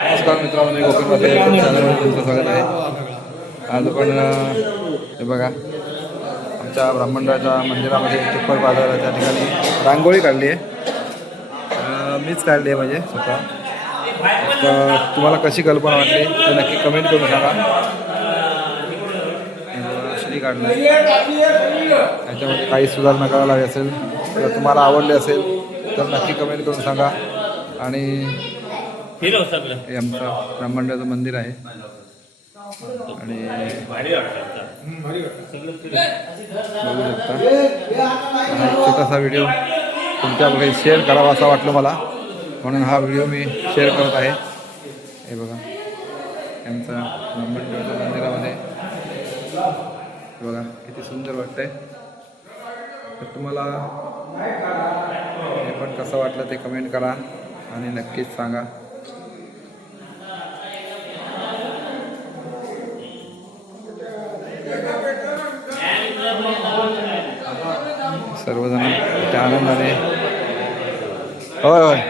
नमस्कार मित्रांनो, मी गोपीमध्ये चॅनलवर तुमचं स्वागत आहे. आज आपण हे बघा आमच्या ब्राह्मणराच्या मंदिरामध्ये टिप्पर बाजार त्या ठिकाणी रांगोळी काढली आहे. मीच काढली आहे म्हणजे स्वतः. तर तुम्हाला कशी कल्पना वाटली ते नक्की कमेंट करून सांगा. अशी काढलं आहे, याच्यामध्ये काही सुधारणा करायला हवी असेल तर तुम्हाला आवडले असेल तर नक्की कमेंट करून सांगा. आणि हे आमचं ब्राह्मणाचं मंदिर आहे आणि बघू शकता. एक छोटासा व्हिडिओ तुमच्याकडे शेअर करावा असं वाटलं मला, म्हणून हा व्हिडिओ मी शेअर करत आहे. हे बघा आमचं ब्राह्मणाच्या मंदिरामध्ये बघा किती सुंदर वाटतंय. तर तुम्हाला हे पण कसं वाटलं ते कमेंट करा आणि नक्कीच सांगा. सर्वजण त्या आनंदाने होय होय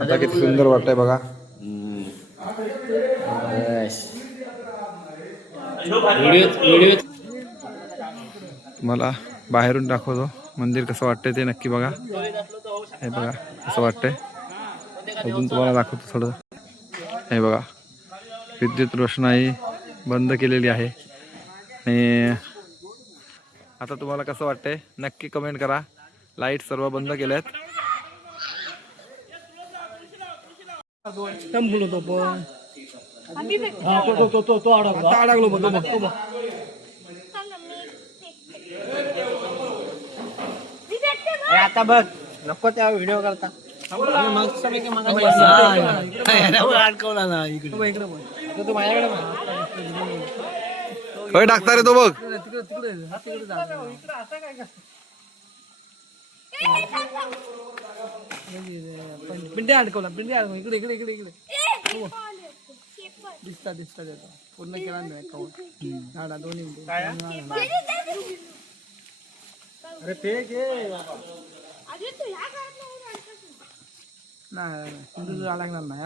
आता किती सुंदर वाटतंय बघा. तुम्हाला बाहेरून दाखवतो मंदिर कसं वाटतंय ते नक्की बघा. हे बघा कसं वाटतंय, अजून तुम्हाला दाखवतो थोडं. हे बघा विद्युत रोषणाई बंद केलेली आहे. आणि आता तुम्हाला कसं वाटतंय नक्की कमेंट करा. लाईट सर्व बंद केल्यात. आता बघ नको त्या व्हिडिओ करता अडकवला ना इकडे तू माझ्याकडे होय टाकता रे तो बघ. पिंडी अडकवला इकडे इकडे इकडे इकडे दिसता दिसता देतो पूर्ण केला नाही दोन्ही अरे फेक नाही लागणार नाही.